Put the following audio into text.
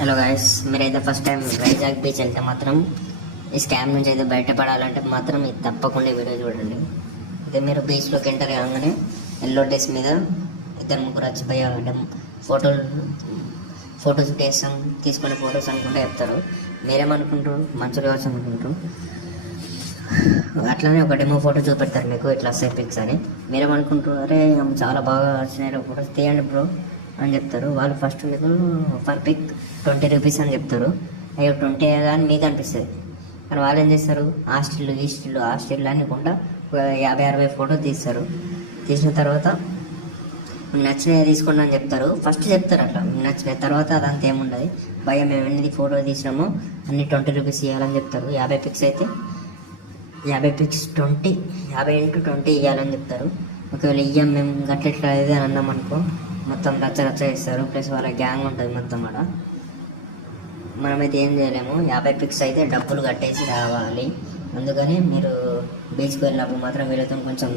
Hello guys, మీరైతే first time Vizag beach వెళ్తే మాత్రం ఈ స్కామ్ నుంచి అయితే బయటపడాలంటే మాత్రం ఇది తప్పకుండా ఈ వీడియో చూడండి. అయితే మీరు బీచ్లోకి ఎంటర్ కాగానే ఎల్లో డ్రెస్ మీద ఇద్దరు ముగ్గురు వచ్చిపోయాం ఫోటోస్ తీసాం తీసుకునే ఫొటోస్ అనుకుంటే చెప్తారు. మీరేమనుకుంటారు, మంచిగా కావచ్చు అనుకుంటారు. అట్లనే ఒక డెమో ఫోటో చూపెడతారు మీకు, ఇట్లా వస్తాయి పిక్స్ అని. మీరేమనుకుంటారు, అరే చాలా బాగా వచ్చినాయి ఫొటోస్ తీయండి బ్రో అని చెప్తారు. వాళ్ళు ఫస్ట్ మీకు పర్ పిక్ 20 రూపీస్ అని చెప్తారు. అయ్యో 20 కానీ మీకు అనిపిస్తుంది. కానీ వాళ్ళు ఏం చేస్తారు, హాస్టల్ అనుకుంటా 50-60 ఫోటోలు తీస్తారు. తీసిన తర్వాత నచ్చినవి తీసుకోండి అని చెప్తారు. ఫస్ట్ చెప్తారు అట్లా నచ్చినాయి, తర్వాత అదంతా ఏముండదు. భయ మేము ఎన్ని ఫోటో తీసినామో అన్ని 20 రూపీస్ ఇవ్వాలని చెప్తారు. 50 పిక్స్ అయితే 50 పిక్స్ 50 × 20 ఇవ్వాలని చెప్తారు. ఒకవేళ ఇయ్యం మేము గట్లెట్లా అదే అని అన్నాం అనుకో, మొత్తం రచ్చ ఇస్తారు. ప్లస్ వాళ్ళ గ్యాంగ్ ఉంటుంది మొత్తం అక్కడ. మనమైతే ఏం చేయలేము. 50 పిక్స్ అయితే డబ్బులు కట్టేసి రావాలి. అందుకని మీరు బీచ్కి వెళ్ళినప్పుడు మాత్రం వీళ్ళతో కొంచెం